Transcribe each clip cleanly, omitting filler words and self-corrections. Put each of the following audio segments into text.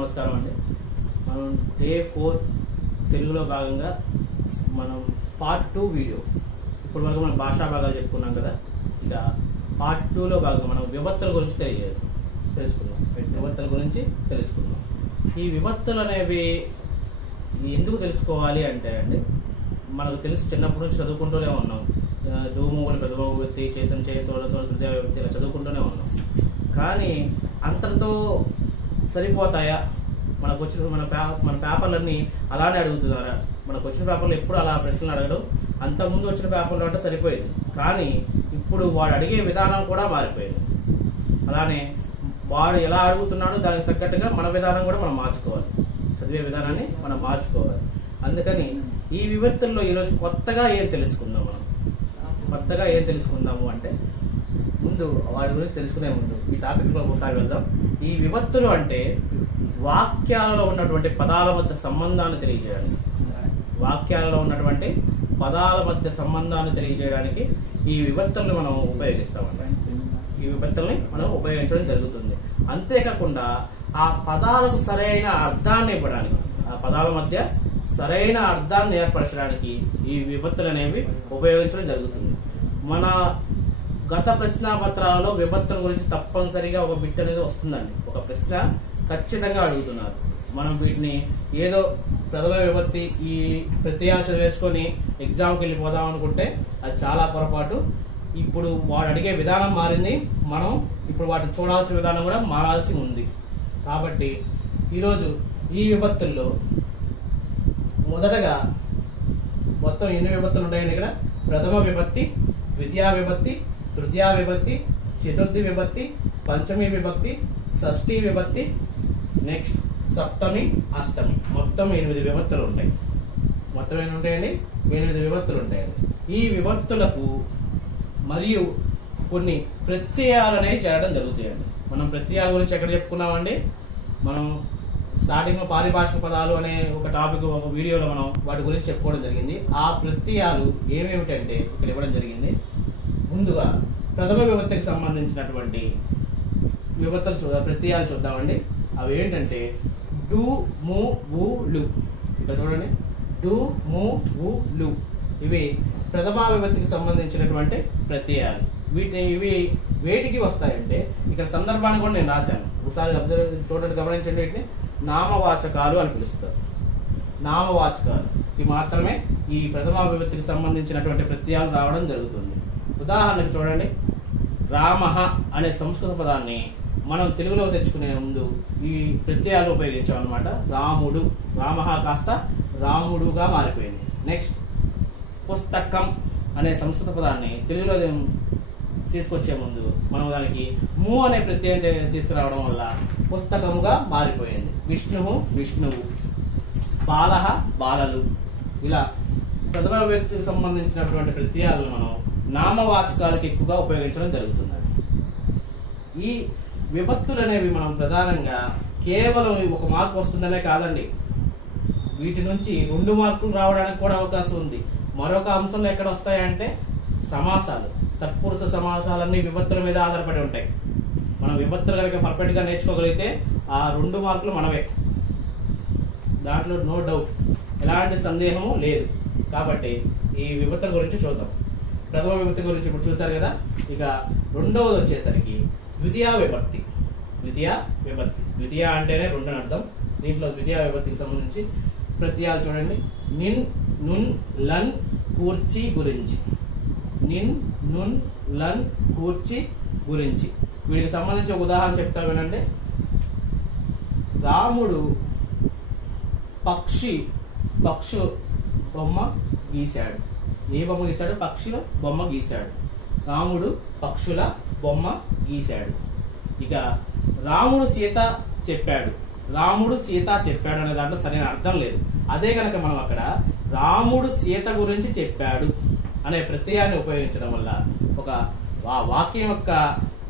నమస్కారం అండి. మనం డే 4 తెలుగులో భాగంగా మనం పార్ట్ 2 వీడియో ఇప్పుడు వరకు మనం భాషా భాగాలు చెప్పుకున్నాం కదా. ఇక పార్ట్ 2లో భాగంగా మనం విభక్తుల గురించి తెలుసుకుందాం. ఈ విభక్తులు అనేవి ఎందుకు తెలుసుకోవాలి అంటే అండి, మనకు తెలుసు చిన్నప్పటి నుంచి చదువుకుంటూనే ఉన్నాం. దూమూగులు ప్రథమ విభక్తి, చేతన్ చేతోళ్ళతో తృతీయ విభక్తి ఇలా చదువుకుంటూనే ఉన్నాం. కానీ అంతటితో సరిపోతాయా? మనకు వచ్చిన మన పేపర్లన్నీ అలానే అడుగుతున్నారా? మనకు వచ్చిన పేపర్లు ఎప్పుడు అలా ప్రశ్నలు అడగడం. అంతకుముందు వచ్చిన పేపర్లు అంటే సరిపోయేది, కానీ ఇప్పుడు వాడు అడిగే విధానం కూడా మారిపోయింది. అలానే వాడు ఎలా అడుగుతున్నాడో దానికి తగ్గట్టుగా మన విధానం కూడా మనం మార్చుకోవాలి, చదివే విధానాన్ని మనం మార్చుకోవాలి. అందుకని ఈ విభక్తుల్లో ఈరోజు కొత్తగా ఏం తెలుసుకుందాము అంటే, ముందు వాటి గురించి తెలుసుకునే ముందు ఈ టాపిక్లో ఒకసారి వెళ్దాం. ఈ విభక్తులు అంటే వాక్యాలలో ఉన్నటువంటి పదాల మధ్య సంబంధాన్ని తెలియజేయడానికి ఈ విభక్తుల్ని మనం ఉపయోగిస్తామండి. ఈ విభక్తుల్ని మనం ఉపయోగించడం జరుగుతుంది. అంతేకాకుండా ఆ పదాలకు సరైన అర్థాన్ని ఇవ్వడానికి, ఆ పదాల మధ్య సరైన అర్థాన్ని ఏర్పరచడానికి ఈ విభక్తులు అనేవి ఉపయోగించడం జరుగుతుంది. మన గత ప్రశ్నాపత్రాలలో విభక్తుల గురించి తప్పనిసరిగా ఒక బిట్ అనేది వస్తుందండి. ఒక ప్రశ్న ఖచ్చితంగా అడుగుతున్నారు. మనం వీటిని ఏదో ప్రథమ విభక్తి ఈ ప్రత్యయాలు చదివేసుకొని ఎగ్జామ్కి వెళ్ళిపోదాం అనుకుంటే అది చాలా పొరపాటు. ఇప్పుడు వాడు అడిగే విధానం మారింది, మనం ఇప్పుడు వాటిని చూడాల్సిన విధానం కూడా మారాల్సి ఉంది. కాబట్టి ఈరోజు ఈ విభక్తుల్లో మొదటగా మొత్తం ఎన్ని విభక్తులు ఉంటాయండి? ఇక్కడ ప్రథమ విభక్తి, ద్వితీయ విభక్తి, తృతీయ విభక్తి, చతుర్థి విభక్తి, పంచమి విభక్తి, షష్ఠీ విభక్తి, నెక్స్ట్ సప్తమి, అష్టమి. మొత్తం 8 విభక్తులు ఉంటాయి. మొత్తం ఎన్ని ఉంటాయండి? 8 విభక్తులు ఉంటాయండి. ఈ విభక్తులకు మరియు కొన్ని ప్రత్యయాలు అనేవి చేరడం జరుగుతాయండి. మనం ప్రత్యయాల గురించి ఎక్కడ చెప్పుకున్నామండి? మనం స్టార్టింగ్ లో పారిభాషిక పదాలు అనే ఒక టాపిక్, ఒక వీడియోలో మనం వాటి గురించి చెప్పుకోవడం జరిగింది. ఆ ప్రత్యయాలు ఏమేమిటంటే ఇక్కడ ఇవ్వడం జరిగింది. ముందుగా ప్రథమ విభక్తికి సంబంధించినటువంటి ప్రత్యయాలు చూద్దామండి. అవి ఏంటంటే డు, ము, వు, లు. ఇక్కడ చూడండి, డు, ము, వు, లు. ఇవి ప్రథమ విభక్తికి సంబంధించినటువంటి ప్రత్యయాలు. ఇవి వేటికి వస్తాయంటే, ఇక్కడ సందర్భాన్ని కూడా నేను రాశాను, ఒకసారి చూడండి, గమనించండి. వీటిని నామవాచకాలు అని పిలుస్తారు. నామవాచకాలు ఇవి మాత్రమే ఈ ప్రథమ విభక్తికి సంబంధించినటువంటి ప్రత్యయాలు రావడం జరుగుతుంది. ఉదాహరణకు చూడండి, రామః అనే సంస్కృత పదాన్ని మనం తెలుగులో తెచ్చుకునే ముందు ఈ ప్రత్యయాలు ఉపయోగించామన్నమాట. రాముడు, రామః కాస్త రాముడుగా మారిపోయింది. నెక్స్ట్ పుస్తకం అనే సంస్కృత పదాన్ని తెలుగులో తీసుకొచ్చే ముందు మనం దానికి ము అనే ప్రత్యయం తీసుకురావడం వల్ల పుస్తకముగా మారిపోయింది. విష్ణువు, విష్ణువు. బాలః, బాలలు. ఇలా ప్రథమ విభక్తికి సంబంధించినటువంటి ప్రత్యయాలను మనం నామవాచకాలకు ఎక్కువగా ఉపయోగించడం జరుగుతుందండి. ఈ విభక్తులు అనేవి మనం ప్రధానంగా కేవలం 1 మార్కు వస్తుందనే కాదండి, వీటి నుంచి 2 మార్కులు రావడానికి కూడా అవకాశం ఉంది. మరొక అంశంలో ఎక్కడ వస్తాయంటే సమాసాలు, తత్పురుష సమాసాలన్నీ విభక్తుల మీద ఆధారపడి ఉంటాయి. మనం విభక్తులు కనుక పర్ఫెక్ట్ గా నేర్చుకోగలిగితే ఆ 2 మార్కులు మనవే, దాంట్లో నో డౌట్, ఎలాంటి సందేహము లేదు. కాబట్టి ఈ విభక్తుల గురించి చూద్దాం. ప్రథమ విభక్తి గురించి ఇప్పుడు చూసారు కదా. ఇక రెండవది వచ్చేసరికి ద్వితీయ విభక్తి. ద్వితీయ అంటేనే 2 అని అర్థం. దీంట్లో ద్వితీయ విభక్తికి సంబంధించి ప్రత్యయాలు చూడండి. నిన్, నున్, లన్, కూర్చి, గురించి. నిన్, నున్, లన్, కూర్చి, గురించి. వీటికి సంబంధించి ఒక ఉదాహరణ చెప్తా వినండి. రాముడు పక్షు బొమ్మ గీశాడు. ఏ బొమ్మ గీశాడు? పక్షుల బొమ్మ గీశాడు. రాముడు పక్షుల బొమ్మ గీశాడు. ఇక రాముడు సీత చెప్పాడు. రాముడు సీత చెప్పాడు అనే దాంట్లో సరైన అర్థం లేదు. అదే కనుక మనం అక్కడ రాముడు సీత గురించి చెప్పాడు అనే ప్రత్యయాన్ని ఉపయోగించడం వల్ల ఒక వాక్యం యొక్క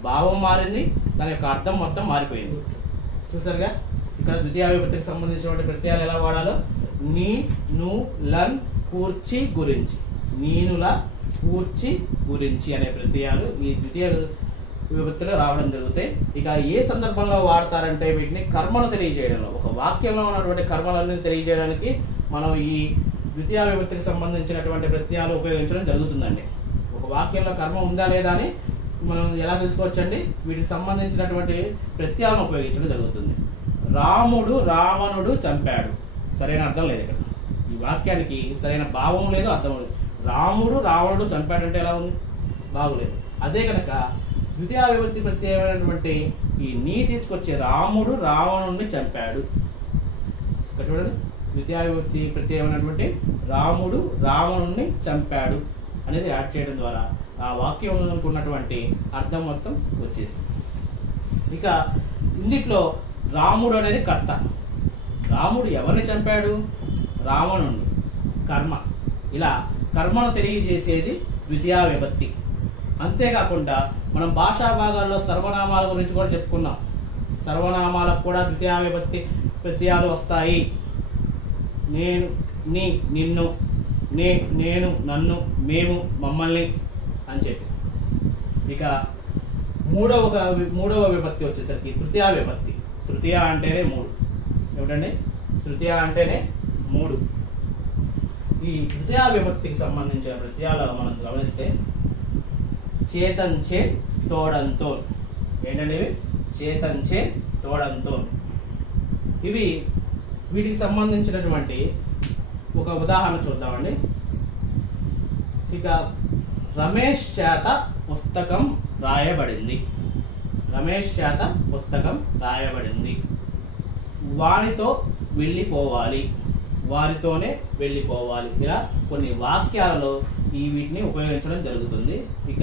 భావం మారింది, దాని యొక్క అర్థం మొత్తం మారిపోయింది. చూసారుగా ఇక్కడ ద్వితీయ విభక్తికి సంబంధించినటువంటి ప్రత్యయాలు ఎలా వాడాలో. నీ, ను, లన్, కూర్చి, గురించి. నీనుల, కూర్చి, గురించి అనే ప్రత్యయాలు ఈ ద్వితీయ విభక్తులు రావడం జరుగుతాయి. ఇక ఏ సందర్భంలో వాడతారంటే వీటిని కర్మను తెలియజేయడంలో, ఒక వాక్యంలో ఉన్నటువంటి కర్మలన్నీ తెలియజేయడానికి మనం ఈ ద్వితీయ విభక్తికి సంబంధించినటువంటి ప్రత్యయాలు ఉపయోగించడం జరుగుతుందండి. ఒక వాక్యంలో కర్మ ఉందా లేదా అని మనం ఎలా తెలుసుకోవచ్చండి? వీటికి సంబంధించినటువంటి ప్రత్యయాలను ఉపయోగించడం జరుగుతుంది. రాముడు రావణుడు చంపాడు, సరైన అర్థం లేదు ఇక్కడ. ఈ వాక్యానికి సరైన భావం లేదు, అర్థం లేదు. రాముడు రావణుడు చంపాడంటే ఎలా ఉంది? బాగులేదు. అదే కనుక ద్వితీయ విభక్తి ప్రత్యయమైనటువంటి ఈ నీ తీసుకొచ్చే రాముడు రావణుడిని చంపాడు, ఇక్కడ చూడండి, ద్వితీయ విభక్తి ప్రత్యయమైనటువంటి రాముడు రావణుడిని చంపాడు అనేది యాడ్ చేయడం ద్వారా ఆ వాక్యంలో ఉన్నటువంటి అర్థం మొత్తం వచ్చేసింది. ఇక ఇందులో రాముడు అనేది కర్త. రాముడు ఎవరిని చంపాడు? రావణుడిని. కర్మ. ఇలా కర్మను తెలియజేసేది ద్వితీయ విభక్తి. అంతేకాకుండా మనం భాషా భాగాల్లో సర్వనామాల గురించి కూడా చెప్పుకున్నాం. సర్వనామాలకు కూడా ద్వితీయ విభక్తి ప్రత్యయాలు వస్తాయి. నేను, నీ, నిన్ను, నేను, నన్ను, మేము, మమ్మల్ని అని చెప్పి. ఇక మూడవ విభక్తి వచ్చేసరికి తృతీయ విభక్తి. తృతీయ అంటేనే 3. ఏమిటండి? తృతీయ అంటేనే 3. ఈ తృతీయ విభక్తికి సంబంధించిన ప్రత్యయాలు మనం గమనిస్తే చేతంచే తోడంతో. ఏంటండి ఇవి? చేతంచే తోడంతో. ఇవి వీటికి సంబంధించినటువంటి ఒక ఉదాహరణ చూద్దామండి. ఇక రమేష్ చేత పుస్తకం రాయబడింది. రమేష్ చేత పుస్తకం రాయబడింది. వానితో వెళ్ళిపోవాలి, వారితోనే వెళ్ళిపోవాలి. ఇలా కొన్ని వాక్యాలలో వీటిని ఉపయోగించడం జరుగుతుంది. ఇక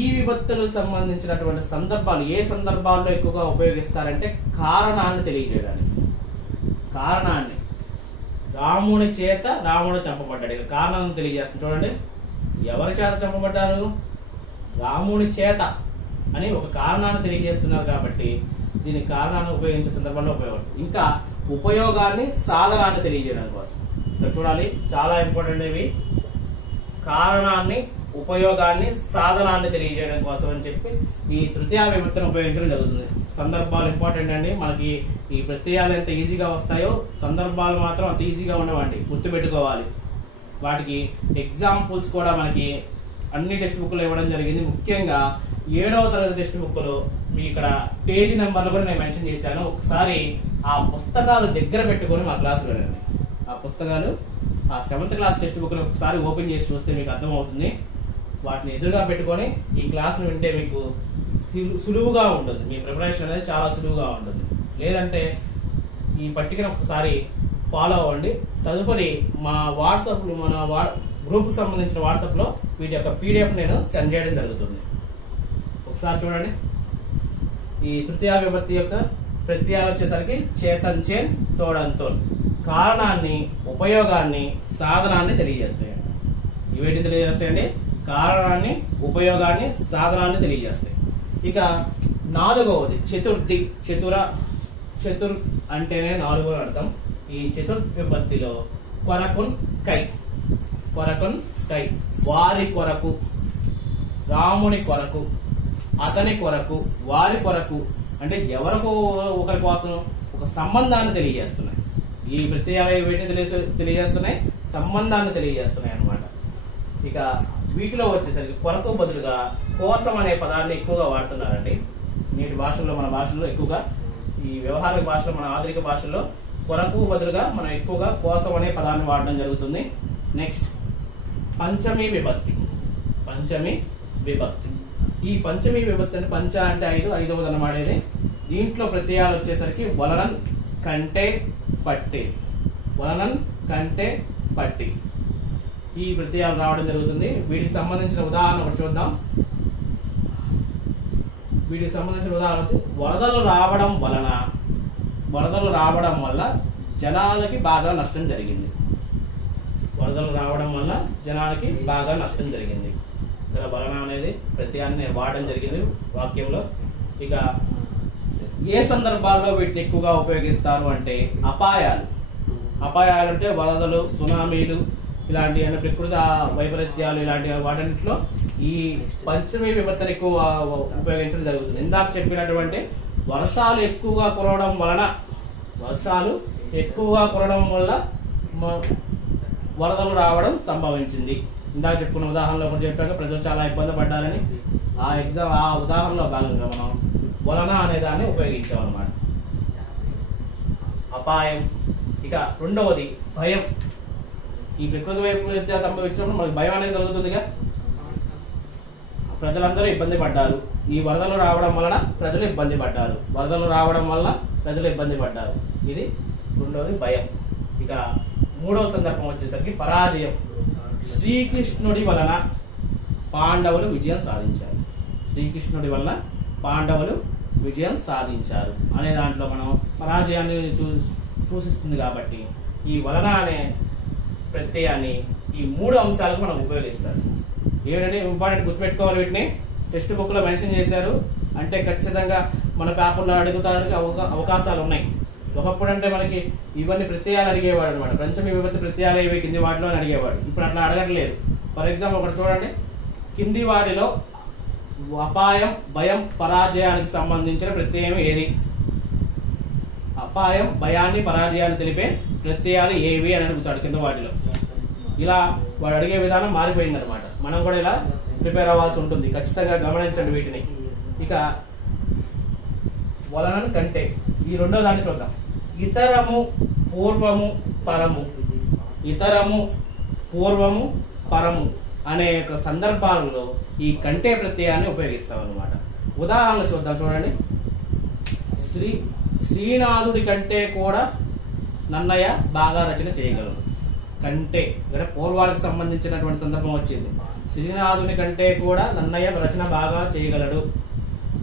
ఈ విభక్తులకు సంబంధించినటువంటి సందర్భాలు ఏ సందర్భాల్లో ఎక్కువగా ఉపయోగిస్తారంటే కారణాన్ని తెలియజేయడానికి. కారణాన్ని, రాముని చేత రాముడు చంపబడ్డాడు, ఇక కారణాన్ని తెలియజేస్తుంది. చూడండి, ఎవరి చేత చంపబడ్డారు? రాముని చేత అని ఒక కారణాన్ని తెలియజేస్తున్నారు కాబట్టి దీని కారణాన్ని ఉపయోగించే సందర్భంలో ఉపయోగపడుతుంది. ఇంకా ఉపయోగాన్ని సాధనాన్ని తెలియజేయడం కోసం ఇక్కడ చూడాలి, చాలా ఇంపార్టెంట్ ఇవి. కారణాన్ని, ఉపయోగాన్ని, సాధనాన్ని తెలియజేయడం కోసం అని చెప్పి ఈ తృతీయ విభక్తిని ఉపయోగించడం జరుగుతుంది. సందర్భాలు ఇంపార్టెంట్ అండి. మనకి ఈ ప్రత్యయాలు ఎంత ఈజీగా వస్తాయో సందర్భాలు మాత్రం అంత ఈజీగా ఉండవండి, గుర్తుపెట్టుకోవాలి. వాటికి ఎగ్జాంపుల్స్ కూడా మనకి అన్ని టెక్స్ట్ బుక్లు ఇవ్వడం జరిగింది. ముఖ్యంగా 7వ తరగతి టెక్స్ట్ బుక్లో మీ ఇక్కడ పేజీ నెంబర్లు కూడా నేను మెన్షన్ చేశాను. ఒకసారి ఆ పుస్తకాలు దగ్గర పెట్టుకొని మా క్లాస్ వినండి. ఆ పుస్తకాలు, ఆ 7th క్లాస్ టెక్స్ట్ బుక్ని ఒకసారి ఓపెన్ చేసి చూస్తే మీకు అర్థమవుతుంది. వాటిని ఎదురుగా పెట్టుకొని ఈ క్లాస్ని వింటే మీకు సులువుగా ఉంటుంది. మీ ప్రిపరేషన్ అనేది చాలా సులువుగా ఉంటుంది. లేదంటే ఈ పట్టికను ఒకసారి ఫాలో అవ్వండి. తదుపరి మా వాట్సాప్లో, మన గ్రూప్కి సంబంధించిన వాట్సాప్లో వీటి యొక్క PDF నేను సెండ్ చేయడం జరుగుతుంది. ఒకసారి చూడండి. ఈ తృతీయ విభక్తి యొక్క ప్రత్యయాలు వచ్చేసరికి చేతంచే తోడంతో. కారణాన్ని, ఉపయోగాన్ని, సాధనాన్ని తెలియజేస్తాయి. ఇవేంటి తెలియజేస్తాయండి? కారణాన్ని, ఉపయోగాన్ని, సాధనాన్ని తెలియజేస్తాయి. ఇక 4వది చతుర్థి. చతుర్ అంటేనే 4 అర్థం. ఈ చతుర్థ విభక్తిలో కొరకున్ కై. కొరకున్ కై, వారి కొరకు, రాముని కొరకు, అతని కొరకు, వారి కొరకు అంటే ఎవరికో ఒకరి కోసం ఒక సంబంధాన్ని తెలియజేస్తున్నాయి. ఈ ప్రత్యయాలు వీటిని తెలియజేస్తున్నాయి, సంబంధాన్ని తెలియజేస్తున్నాయి అన్నమాట. ఇక వీటిలో వచ్చేసరికి కొరకు బదులుగా కోసం అనే పదాన్ని ఎక్కువగా వాడుతున్నారండి. నేటి భాషల్లో, మన భాషల్లో ఎక్కువగా, ఈ వ్యవహారిక భాషలో, మన ఆధునిక భాషల్లో కొరకు బదులుగా మనం ఎక్కువగా కోసం అనే పదాన్ని వాడడం జరుగుతుంది. నెక్స్ట్ పంచమి విభక్తి. పంచమి విభక్తి. ఈ పంచమి విభక్తి అంటే పంచ అంటే 5, 5వది అన్నమాట. ఇది దీంట్లో ప్రత్యయాలు వచ్చేసరికి వలనన్, కంటే, పట్టి. వలనన్, కంటే, పట్టి ఈ ప్రత్యయాలు రావడం జరుగుతుంది. వీటికి సంబంధించిన ఉదాహరణ ఒకటి చూద్దాం. వీటికి సంబంధించిన ఉదాహరణ వచ్చి వరదలు రావడం వల్ల జనాలకి బాగా నష్టం జరిగింది. వరదలు రావడం వల్ల జనాలకి బాగా నష్టం జరిగింది. ఇక్కడ వలన అనేది ప్రత్యయాన్ని వాడడం జరిగింది వాక్యంలో. ఇక ఏ సందర్భాల్లో వీటిని ఎక్కువగా ఉపయోగిస్తారు అంటే అపాయాలు. అపాయాలు అంటే వరదలు, సునామీలు, ఇలాంటి ప్రకృతి వైపరీత్యాలు ఇలాంటి వాటన్నిటిలో ఈ పంచమీ విభక్తిని ఎక్కువ ఉపయోగించడం జరుగుతుంది. ఇందాక చెప్పినటువంటి వర్షాలు ఎక్కువగా కురవడం వల్ల వరదలు రావడం సంభవించింది. ఇందాక చెప్పుకున్న ఉదాహరణలో కూడా చెప్పాక ప్రజలు చాలా ఇబ్బంది పడ్డారని ఆ ఉదాహరణలో భాగంగా మనం వలన అనే దాన్ని ఉపయోగించాం అన్నమాట. అపాయం. ఇక రెండవది భయం. ఈ ప్రకృతి వైపరీత్యాలు సంభవించినప్పుడు మనకు భయం అనేది కలుగుతుందిగా. ప్రజలందరూ ఇబ్బంది పడ్డారు. ఈ వరదలు రావడం వలన ప్రజలు ఇబ్బంది పడ్డారు. ఇది రెండవది భయం. ఇక మూడవ సందర్భం వచ్చేసరికి పరాజయం. శ్రీకృష్ణుడి వలన పాండవులు విజయం సాధించారు అనే దాంట్లో మనం పరాజయాన్ని సూచిస్తుంది కాబట్టి ఈ వలన అనే ప్రత్యయాన్ని ఈ మూడు అంశాలకు మనం ఉపయోగిస్తాం. ఏమిటంటే ఇంపార్టెంట్ గుర్తుపెట్టుకోవాలి. వీటిని టెక్స్ట్ బుక్ లో మెన్షన్ చేశారు అంటే ఖచ్చితంగా మన పేపర్లో అడుగుతానికి అవకాశాలు ఉన్నాయి. ఒకప్పుడు అంటే మనకి ఇవన్నీ ప్రత్యయాలు అడిగేవాడు అనమాట. పంచమీ విభక్తి ప్రత్యయాలు ఏవి కింది వాటిలో అని అడిగేవాడు. ఇప్పుడు అట్లా అడగట్లేదు. ఫర్ ఎగ్జాంపుల్ ఒకటి చూడండి. కింది వాటిలో అపాయం, భయం, పరాజయానికి సంబంధించిన ప్రత్యయం ఏది? అపాయం, భయాన్ని, పరాజయాన్ని తెలిపే ప్రత్యయాలు ఏవి అని అడుగుతాడు కింద వాటిలో. ఇలా వాడు అడిగే విధానం మారిపోయింది అనమాట. మనం కూడా ఇలా ప్రిపేర్ అవ్వాల్సి ఉంటుంది. ఖచ్చితంగా గమనించండి వీటిని. ఇక వలన కంటే ఈ రెండో దాన్ని చూద్దాం. ఇతరము, పూర్వము, పరము అనే యొక్క సందర్భాలలో ఈ కంటే ప్రత్యయాన్ని ఉపయోగిస్తాం అన్నమాట. ఉదాహరణ చూద్దాం. చూడండి. శ్రీనాథుడి కంటే కూడా నన్నయ్య బాగా రచన చేయగలడు. కంటే ఇక్కడ పూర్వాలకు సంబంధించినటువంటి సందర్భం వచ్చింది. శ్రీనాథుని కంటే కూడా నన్నయ్య రచన బాగా చేయగలడు.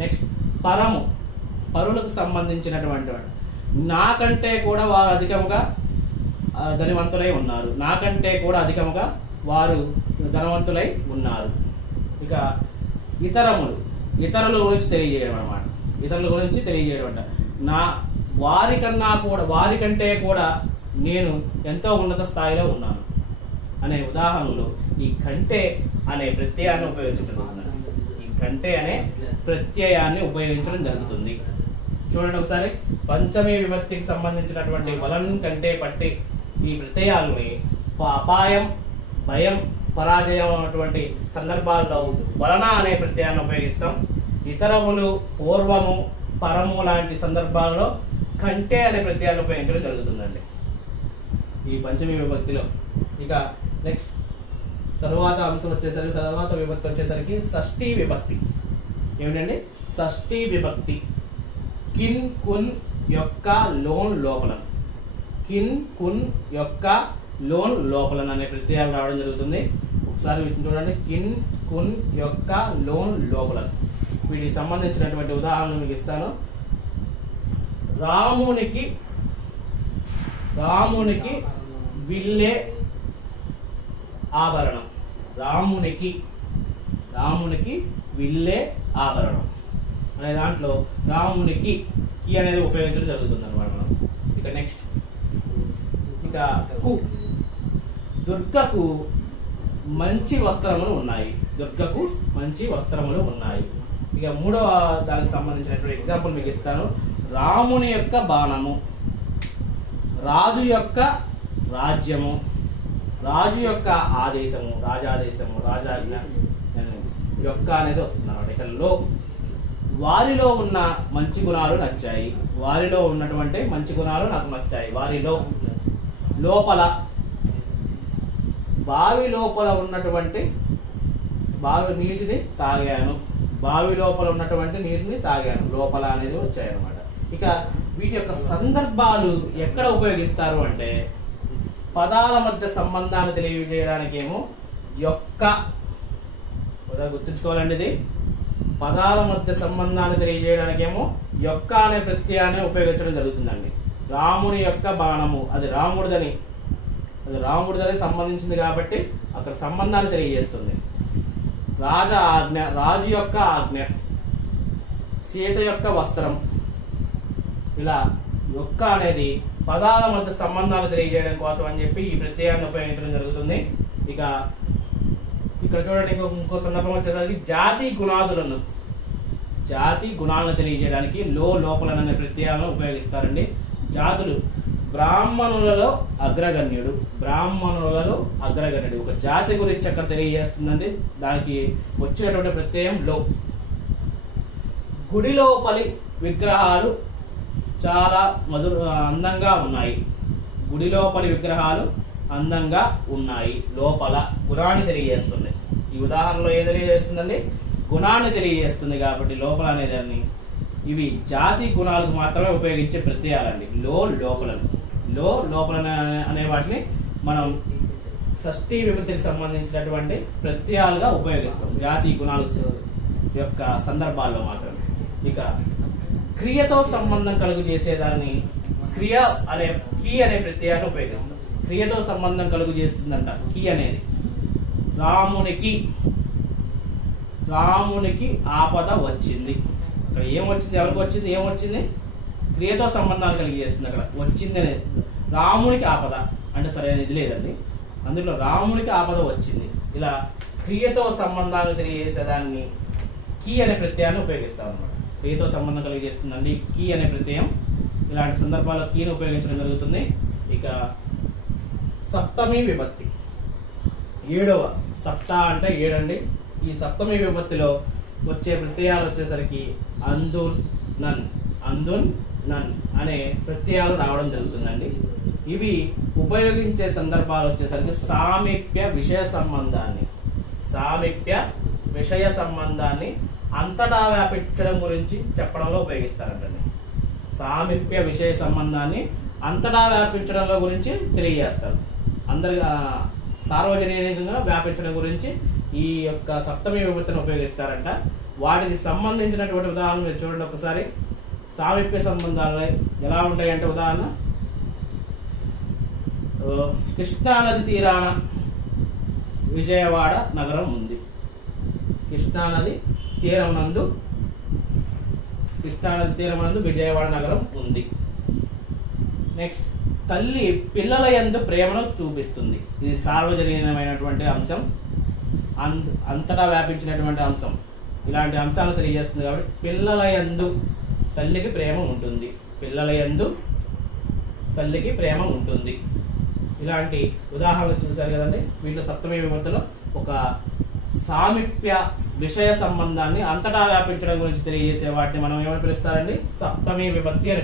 నెక్స్ట్ పరులకు సంబంధించినటువంటి నాకంటే కూడా వారు అధికంగా ధనవంతులై ఉన్నారు. నాకంటే కూడా అధికంగా వారు ధనవంతులై ఉన్నారు. ఇక ఇతరుల గురించి తెలియజేయడం అన్నమాట. వారికంటే కూడా నేను ఎంతో ఉన్నత స్థాయిలో ఉన్నాను అనే ఉదాహరణలో ఈ కంటే అనే ప్రత్యయాన్ని ఉపయోగించడం జరుగుతుంది. చూడండి ఒకసారి. పంచమీ విభక్తికి సంబంధించినటువంటి వలన్, కంటే, పట్టి ఈ ప్రత్యయాలని అపాయం, భయం, పరాజయం అన్నటువంటి సందర్భాల్లో వలన అనే ప్రత్యయాన్ని ఉపయోగిస్తాం. ఇతరములు, పూర్వము, పరము లాంటి సందర్భాల్లో కంటే అనే ప్రత్యయాన్ని ఉపయోగించడం జరుగుతుందండి ఈ పంచమీ విభక్తిలో. ఇక నెక్స్ట్ తర్వాత విభక్తి వచ్చేసరికి షష్ఠీ విభక్తి. ఏమిటండి? షష్ఠీ విభక్తి. కిన్, కున్ యొక్క లోన్ లోపలన్ అనే ప్రత్యయాలు రావడం జరుగుతుంది. ఒకసారి వీటిని చూడండి. కిన్, కున్ యొక్క లోన్ లోపలన్. వీటికి సంబంధించినటువంటి ఉదాహరణలు మీకు ఇస్తాను. రామునికి విల్లే ఆభరణం. రామునికి విల్లే ఆభరణం అనే దాంట్లో రామునికి కి అనేది ఉపయోగించడం జరుగుతుంది అనమాట మనం. ఇక నెక్స్ట్ దుర్గకు మంచి వస్త్రములు ఉన్నాయి. ఇక మూడవ దానికి సంబంధించినటువంటి ఎగ్జాంపుల్ మీకు ఇస్తాను. రాముని యొక్క బాణము, రాజు యొక్క రాజ్యము, రాజు యొక్క ఆదేశము, రాజాజ్ఞ యొక్క అనేది వస్తుంది అన్నమాట. ఇక వారిలో ఉన్న మంచి గుణాలు నచ్చాయి. వారిలో ఉన్నటువంటి మంచి గుణాలు నాకు నచ్చాయి. వారిలో. లోపల, బావి లోపల ఉన్నటువంటి నీటిని తాగాను. లోపల అనేది వచ్చాయన్నమాట. ఇక వీటి యొక్క సందర్భాలు ఎక్కడ ఉపయోగిస్తారు అంటే పదాల మధ్య సంబంధాన్ని తెలియజేయడానికి ఏమో యొక్క, గుర్తుంచుకోవాలండి. ఇది పదాల మధ్య సంబంధాన్ని తెలియజేయడానికి ఏమో యొక్క అనే ప్రత్యయాన్ని ఉపయోగించడం జరుగుతుందండి. రాముని యొక్క బాణము, అది రాముడిదని సంబంధించింది కాబట్టి అక్కడ సంబంధాన్ని తెలియజేస్తుంది. రాజు యొక్క ఆజ్ఞ, సీత యొక్క వస్త్రం, ఇలా యొక్క అనేది పదాల మధ్య సంబంధాలు తెలియజేయడం కోసం అని చెప్పి ఈ ప్రత్యయాన్ని ఉపయోగించడం జరుగుతుంది. ఇక ఇక్కడ చూడండి, ఇంకో సందర్భం వచ్చేసరికి జాతి గుణాలను తెలియజేయడానికి లోపల అనే ప్రత్యయాలను ఉపయోగిస్తారండి. జాతులు బ్రాహ్మణులలో అగ్రగణ్యుడు. ఒక జాతి గురించి అక్కడ తెలియజేస్తుందండి. దానికి వచ్చినటువంటి ప్రత్యయం లో. గుడి లోపలి విగ్రహాలు చాలా అందంగా ఉన్నాయి. గుడి లోపలి విగ్రహాలు అందంగా ఉన్నాయి. లోపల గుణాన్ని తెలియజేస్తుంది. ఈ ఉదాహరణలో ఏం తెలియజేస్తుందండి? గుణాన్ని తెలియజేస్తుంది. కాబట్టి లోపల అనేదాన్ని ఇవి జాతి గుణాలకు మాత్రమే ఉపయోగించే ప్రత్యయాలండి. లోపల అనే వాటిని మనం షష్ఠీ విభక్తికి సంబంధించినటువంటి ప్రత్యయాలుగా ఉపయోగిస్తాం జాతి గుణాల యొక్క సందర్భాల్లో మాత్రమే. ఇక క్రియతో సంబంధం కలుగు చేసేదాన్ని కీ అనే ప్రత్యయాన్ని ఉపయోగిస్తాం. క్రియతో సంబంధం కలుగు చేస్తుందంట కీ అనేది. రామునికి ఆపద వచ్చింది. ఇక్కడ ఏమొచ్చింది? ఎవరికి వచ్చింది? ఏమొచ్చింది? క్రియతో సంబంధాలు కలిగి చేస్తుంది. అక్కడ వచ్చింది అనేది రామునికి ఆపద అంటే సరైన ఇది లేదండి. అందులో రామునికి ఆపద వచ్చింది. ఇలా క్రియతో సంబంధాలు తెలియజేసేదాన్ని కీ అనే ప్రత్యయాన్ని ఉపయోగిస్తాం అన్నమాట. క్రియతో సంబంధం కలిగి చేస్తుందండి కీ అనే ప్రత్యయం. ఇలాంటి సందర్భాల్లో కీని ఉపయోగించడం జరుగుతుంది. ఇక సప్తమి విభక్తి 7వ. సప్త అంటే 7 అండి. ఈ సప్తమి విభక్తిలో వచ్చే ప్రత్యయాలు వచ్చేసరికి అందున్ నన్ అనే ప్రత్యయాలు రావడం జరుగుతుందండి. ఇవి ఉపయోగించే సందర్భాలు వచ్చేసరికి సామీప్య విషయ సంబంధాన్ని అంతటా వ్యాపించడం గురించి చెప్పడంలో ఉపయోగిస్తారంటండి. సామీప్య విషయ సంబంధాన్ని అంతటా వ్యాపించడంలో గురించి తెలియజేస్తారు. సార్వజనీయంగా వ్యాపించడం గురించి ఈ యొక్క సప్తమి విభక్తిని ఉపయోగిస్తారంట. వాటికి సంబంధించినటువంటి ఉదాహరణ మీరు చూడండి ఒకసారి. సామీప్య సంబంధాలు ఎలా ఉంటాయంటే, ఉదాహరణ కృష్ణానది తీరాన విజయవాడ నగరం ఉంది. కృష్ణానది తీరమునందు విజయవాడ నగరం ఉంది. నెక్స్ట్, తల్లి పిల్లల యందు ప్రేమను చూపిస్తుంది. ఇది సార్వజనీయమైనటువంటి అంశం, అంతటా వ్యాపించినటువంటి అంశం. ఇలాంటి అంశాలను తెలియజేస్తుంది. కాబట్టి పిల్లల యందు తల్లికి ప్రేమ ఉంటుంది. ఇలాంటి ఉదాహరణలు చూశారు కదండి. వీటిలో సప్తమి విభక్తిలో ఒక సామీప్య విషయ సంబంధాన్ని అంతటా వ్యాపించడం గురించి తెలియజేసే వాటిని మనం ఏమని పిలుస్తారండి? సప్తమి విభక్తి అని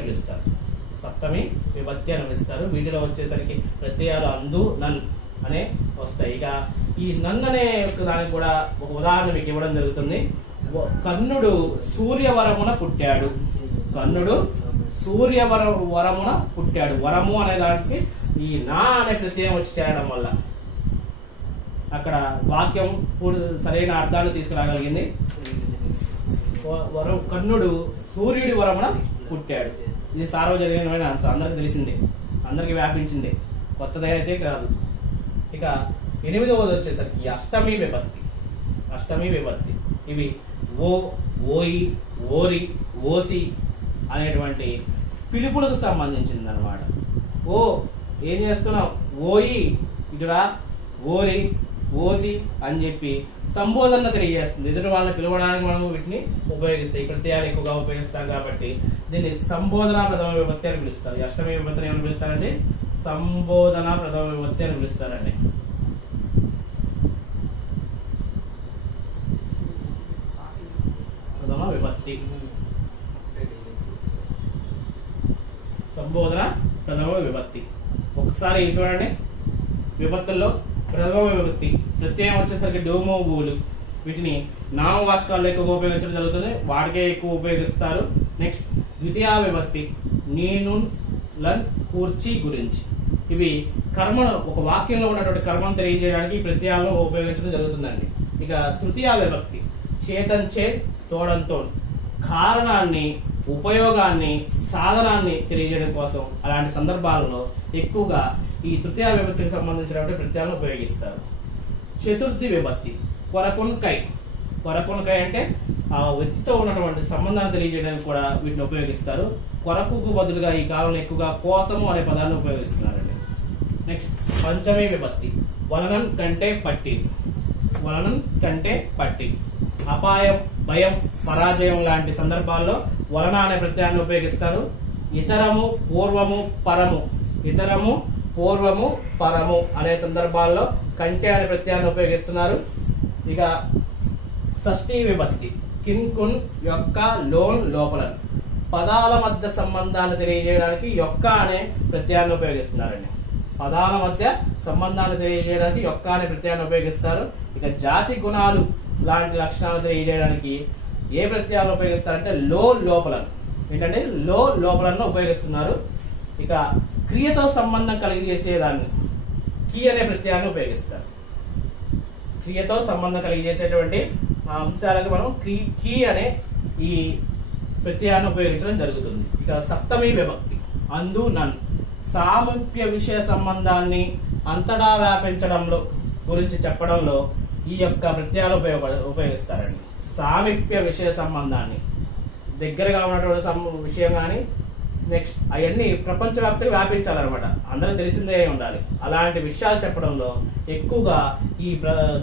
పిలుస్తారు. వీటిలో వచ్చేసరికి ప్రత్యయాలు అందు నన్ అనే వస్తాయి. ఇక ఈ నన్ అనే దానికి కూడా ఒక ఉదాహరణ మీకు ఇవ్వడం జరుగుతుంది. కర్ణుడు సూర్యవరమున పుట్టాడు. వరము అనే దానికి ఈ నా అనే ప్రత్యయం వచ్చి చేరడం వల్ల అక్కడ వాక్యం సరైన అర్థాన్ని తీసుకురాగలిగింది. కర్ణుడు సూర్యుడి వరమున పుట్టాడు. ఇది సార్వజనీయమైన అంశం, అందరికి తెలిసిందే, అందరికి వ్యాపించింది, కొత్తదైతే కాదు. ఇక 8వది వచ్చేసరికి అష్టమి విభక్తి. ఇవి ఓయి, ఓరి, ఓసి అనేటువంటి పిలుపులకు సంబంధించింది అనమాట. ఏం చేస్తున్నావు? ఓయి ఇటురా, ఓరి, ఓసి అని చెప్పి సంబోధన తెలియజేస్తుంది. ఎదుటి వాళ్ళని పిలవడానికి మనం వీటిని ఉపయోగిస్తాం. ఈ ప్రత్యయాలు ఎక్కువగా ఉపయోగిస్తాం కాబట్టి దీన్ని సంబోధన ప్రథమ విభక్తి అని పిలుస్తారు. అష్టమి విభక్తిని ఏమని పిలుస్తారండి? సంబోధన ప్రథమ విభక్తి అని పిలుస్తారండి. ప్రథమ విభక్తి, సంబోధన ప్రథమ విభక్తి. ఒకసారి చూడండి, విభక్తుల్లో ప్రథమ విభక్తి ప్రత్యయం వచ్చేసరికి డోమో ఊలు. వీటిని నామవాచకాల్లో ఎక్కువగా ఉపయోగించడం జరుగుతుంది, వాటికే ఎక్కువ ఉపయోగిస్తారు. నెక్స్ట్, ద్వితీయ విభక్తి నేను, లన్, కూర్చి గురించి. ఇవి కర్మను, ఒక వాక్యంలో ఉన్నటువంటి కర్మను తెలియజేయడానికి ఈ ప్రత్యయాలను ఉపయోగించడం జరుగుతుందండి. ఇక తృతీయ విభక్తి చేతన్ చేత్, తోడంతో కారణాన్ని, ఉపయోగాన్ని, సాధనాన్ని తెలియజేయడం కోసం అలాంటి సందర్భాలలో ఎక్కువగా ఈ తృతీయ విభక్తికి సంబంధించినటువంటి ప్రత్యయాలను ఉపయోగిస్తారు. చతుర్థి విభక్తి కొరకొన్కై అంటే ఆ వ్యక్తితో ఉన్నటువంటి సంబంధాన్ని తెలియజేయడానికి కూడా వీటిని ఉపయోగిస్తారు. కొరకుకు బదులుగా ఈ కాలంలో ఎక్కువగా కోసము అనే పదాన్ని ఉపయోగిస్తున్నారండి. నెక్స్ట్ పంచమీ విభక్తి. వలనం కంటే పట్టి. వలనం కంటే పట్టి. అపాయం, భయం, పరాజయం లాంటి సందర్భాల్లో వలన అనే ప్రత్యయాన్ని ఉపయోగిస్తారు. ఇతరము, పూర్వము, పరము. ఇతరము, పూర్వము, పరము అనే సందర్భాల్లో కంటే అనే ప్రత్యయాన్ని ఉపయోగిస్తున్నారు. ఇక షష్ఠీ విభక్తి. కిన్, కున్, యొక్క, లోన్, లోపల. పదాల మధ్య సంబంధాన్ని తెలియజేయడానికి యొక్క అనే ప్రత్యయాన్ని ఉపయోగిస్తున్నారండి. పదాల మధ్య సంబంధాన్ని తెలియజేయడానికి యొక్క అనే ప్రత్యయాన్ని ఉపయోగిస్తారు. ఇక జాతి గుణాలు లాంటి లక్షణాలు తెలియజేయడానికి ఏ ప్రత్యయాలను ఉపయోగిస్తారంటే లో, లోపల. ఏంటంటే లో, లోపలను ఉపయోగిస్తున్నారు. ఇక క్రియతో సంబంధం కలిగజేసేదాన్ని కీ అనే ప్రత్యయాన్ని ఉపయోగిస్తారు. క్రియతో సంబంధం కలిగజేసేటువంటి అంశాలకు మనం కీ అనే ఈ ప్రత్యయాన్ని ఉపయోగించడం జరుగుతుంది. ఇక సప్తమీ విభక్తి. అందు, నన్. సామీప్య విషయ సంబంధాన్ని అంతటా వ్యాపించడంలో గురించి చెప్పడంలో ఈ యొక్క ప్రత్యయాలు ఉపయోగిస్తారండి. సామీప్య విషయ సంబంధాన్ని, దగ్గరగా ఉన్నటువంటి విషయం కానీ నెక్స్ట్ అవన్నీ ప్రపంచవ్యాప్తంగా వ్యాపించాలన్నమాట, అందరూ తెలిసిందే ఉండాలి. అలాంటి విషయాలు చెప్పడంలో ఎక్కువగా ఈ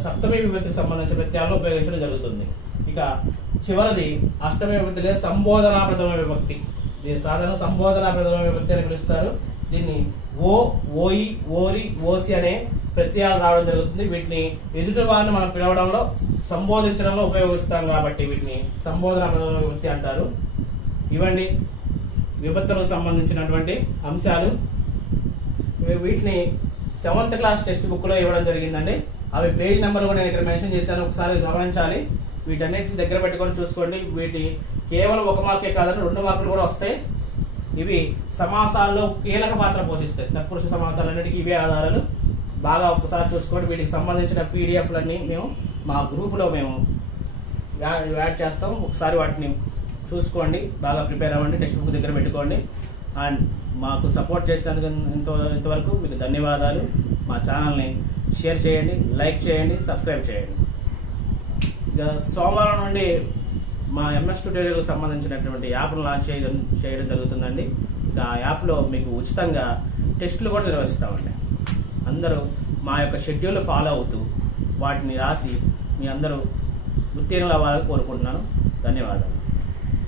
సప్తమీ విభక్తికి సంబంధించిన ప్రత్యయాలను ఉపయోగించడం జరుగుతుంది. ఇక చివరిది అష్టమి విభక్తి లేదా సంబోధనా ప్రథమ విభక్తి. దీని సాధారణ సంబోధనా ప్రథమ విభక్తి అని పిలుస్తారు. దీన్ని ఓ, ఓయి, ఓరి, ఓసి అనే ప్రత్యయాలు రావడం జరుగుతుంది. వీటిని ఎదుటి వారిని మనం పిలవడంలో, సంబోధించడంలో ఉపయోగిస్తాం కాబట్టి వీటిని సంబోధనా ప్రథమ విభక్తి అంటారు. ఇవండి విభక్తులకు సంబంధించినటువంటి అంశాలు. వీటిని 7th క్లాస్ టెక్స్ట్ బుక్ లో ఇవ్వడం జరిగిందండి. అవి పేజ్ నెంబర్ కూడా నేను ఇక్కడ మెన్షన్ చేశాను, ఒకసారి గమనించాలి. వీటన్నిటిని దగ్గర పెట్టుకొని చూసుకోండి. వీటి కేవలం 1 మార్కే కాదని 2 మార్కులు కూడా వస్తాయి. ఇవి సమాసాల్లో కీలక పాత్ర పోషిస్తాయి. తత్పురుష సమాసాలన్నిటికీ ఇవే ఆధారాలు. బాగా ఒకసారి చూసుకోండి. వీటికి సంబంధించిన పీడిఎఫ్లన్నీ మేము మా గ్రూపులో మేము యాడ్ చేస్తాం. ఒకసారి వాటిని చూసుకోండి, బాగా ప్రిపేర్ అవ్వండి, టెక్స్ట్ బుక్ దగ్గర పెట్టుకోండి. అండ్ మాకు సపోర్ట్ చేసినందుకు ఇంతవరకు మీకు ధన్యవాదాలు. మా ఛానల్ని షేర్ చేయండి, లైక్ చేయండి, సబ్స్క్రైబ్ చేయండి. ఇక సోమవారం నుండి మా MS ట్యూటోరియల్కి సంబంధించినటువంటి యాప్ను లాంచ్ చేయడం జరుగుతుందండి. ఇక ఆ యాప్లో మీకు ఉచితంగా టెస్టులు కూడా నిర్వహిస్తామండి. అందరూ మా యొక్క షెడ్యూల్ ఫాలో అవుతూ వాటిని రాసి మీ అందరూ ఉత్తీర్ణులు అవ్వాలని కోరుకుంటున్నాను. ధన్యవాదాలు.